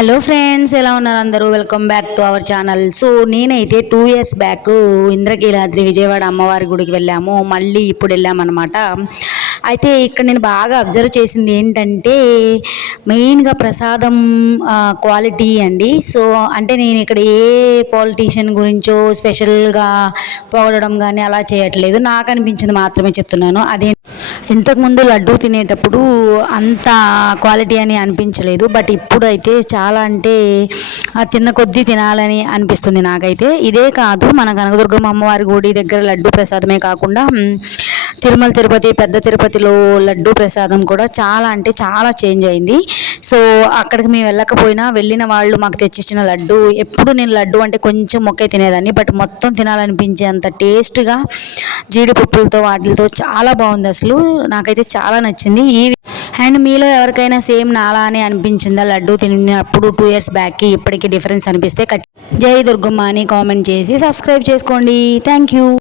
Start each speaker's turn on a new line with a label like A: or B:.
A: Hello friends ఎలా ఉన్నారు అందరూ? Welcome back to our channel so నేనైతే two years back Indrakeeladri Vijayawada అమ్మవారి గుడికి వెళ్ళాము. మళ్ళీ ఇప్పుడు వెళ్ళామన్నమాట. అయితే ఇక్కడ నేను బాగా అబ్జర్వ్ చేసింది ఏంటంటే మెయిన్గా ప్రసాదం క్వాలిటీ అండి. సో అంటే నేను ఇక్కడ ఏ పాలిటీషియన్ గురించో స్పెషల్గా పొగడడం కానీ అలా చేయట్లేదు. నాకు అనిపించింది మాత్రమే చెప్తున్నాను. అదే ఇంతకుముందు లడ్డు తినేటప్పుడు అంత క్వాలిటీ అని అనిపించలేదు. బట్ ఇప్పుడైతే చాలా అంటే తిన్న కొద్దీ తినాలని అనిపిస్తుంది నాకైతే. ఇదే కాదు మన కనకదుర్గమ్మ అమ్మవారి గుడి దగ్గర లడ్డు ప్రసాదమే కాకుండా తిరుమల తిరుపతి పెద్ద తిరుపతిలో లడ్డు ప్రసాదం కూడా చాలా అంటే చాలా చేంజ్ అయింది. సో అక్కడికి మేము వెళ్ళకపోయినా వెళ్ళిన వాళ్ళు మాకు తెచ్చిచ్చిన లడ్డు ఎప్పుడు నేను లడ్డు అంటే కొంచెం మొక్కే తినేదాన్ని బట్ మొత్తం తినాలనిపించే అంత టేస్ట్గా జీడిపప్పులతో వాటితో చాలా బాగుంది అసలు. నాకైతే చాలా నచ్చింది. ఈ అండ్ మీలో ఎవరికైనా సేమ్ నాలా అని అనిపించిందా లడ్డు తిన్నప్పుడు టూ ఇయర్స్ బ్యాక్కి? ఇప్పటికి డిఫరెన్స్ అనిపిస్తే జై దుర్గమ్మ అని కామెంట్ చేసి సబ్స్క్రైబ్ చేసుకోండి. Thank you.